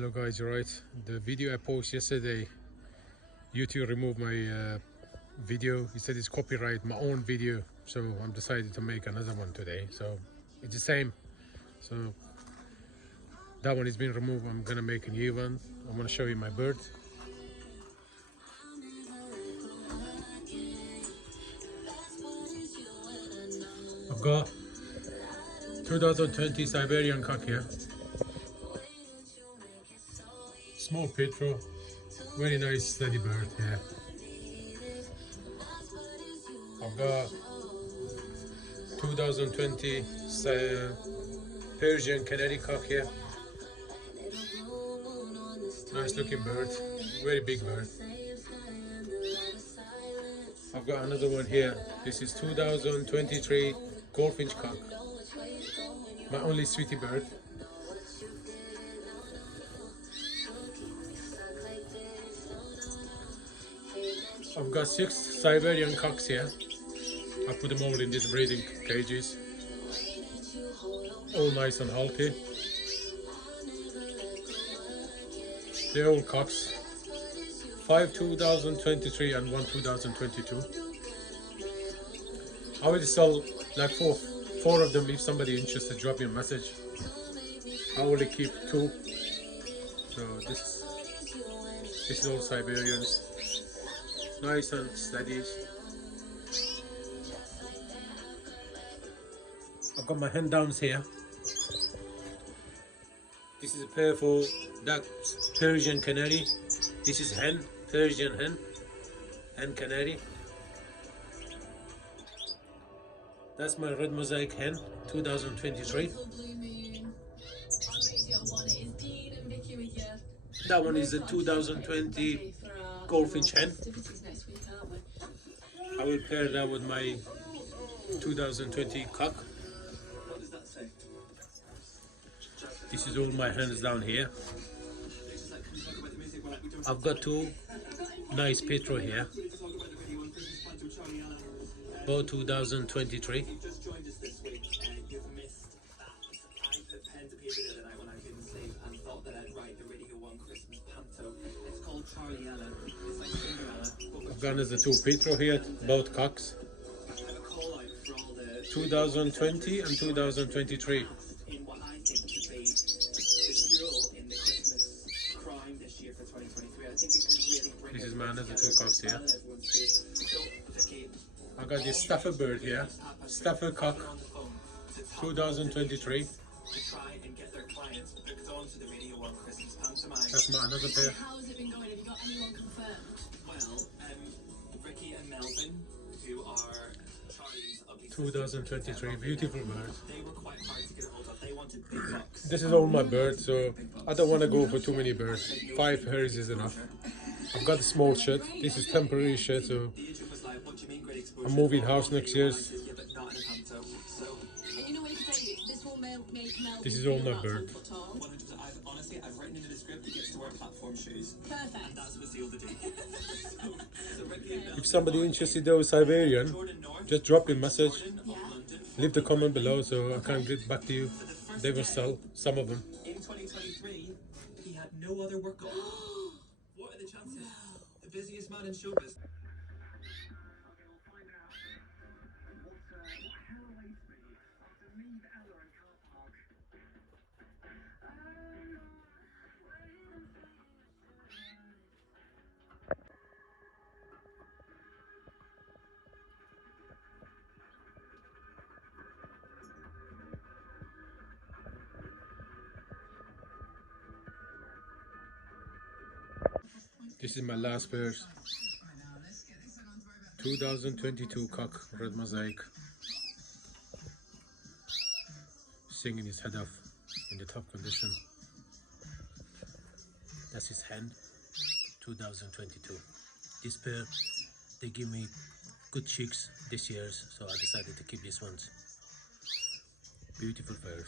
Hello guys, you're right. The video I posted yesterday, YouTube removed my video. He said it's copyright, my own video. So I'm decided to make another one today. So it's the same. So that one is being removed. I'm gonna make a new one. I'm gonna show you my bird. I've got 2020 Siberian cock here. Small petrol, very nice steady bird here. I've got 2020 Persian Canary cock here. Nice looking bird, very big bird. I've got another one here. This is 2023 Goldfinch cock. My only sweetie bird. I've got 6 Siberian cocks here. I put them all in these breeding cages. All nice and healthy. They're all cocks. 5 2023 and 1 2022. I will sell like four of them. If somebody interested, drop me a message. I only keep 2. So this is all Siberians. Nice and steady. I've got my hen downs here. This is a pair for that Persian canary. This is hen, Persian hen canary. That's my red mosaic hen, 2023. That one is a 2020 Goldfinch hen. I will pair that with my 2020 cock. This is all my hens down here. I've got 2 nice petrol here, both 2023. I've got another 2 petrol here, both cocks, 2020 and 2023. This is my another 2 cocks here. I got this Stafford bird here, Stafford cock, 2023. That's my another pair. How has it been going? Have you got anyone confirmed? Well, Ricky and Melvin, who are Charlie's ugly 2023, beautiful bird. they were quite hard to get a hold of. They wanted big bucks. This is all my birds, so I don't want to go for too many birds. 5 hairs is enough. I've got a small shed. This is temporary shed, so The agent was like, what do you mean great exposure? I'm moving house next year. Yeah, but not in a panto. So, And you know what you can say? This will make Melvin This is all feel my that bird. 10 foot tall. 100%, I've written into the script he gets to wear platform shoes. Perfect. And that's what sealed the deal. so Ricky and Melvin if somebody interested though Siberian, Jordan North, just drop me a message. Jordan of London, Leave the comment below so I can get back to you. They will sell some of them. in 2023, he had no other work on. What are the chances? The busiest man in showbiz. This is my last pair. 2022 cock, red mosaic. Singing his head off in the top condition. That's his hen, 2022. This pair, they give me good chicks this year, so I decided to keep these ones. Beautiful pairs.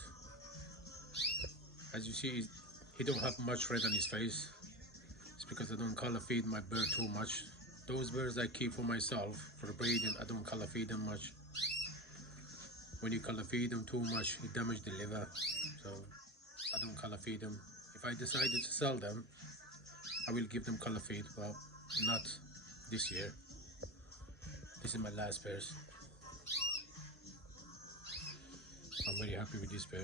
As you see, he don't have much red on his face. It's because I don't color feed my bird too much. Those birds I keep for myself for breeding. I don't color feed them much. When you color feed them too much, it damages the liver. So I don't color feed them. If if I decided to sell them, I will give them color fade, but not this year. This is my last pairs. I'm very happy with this pair.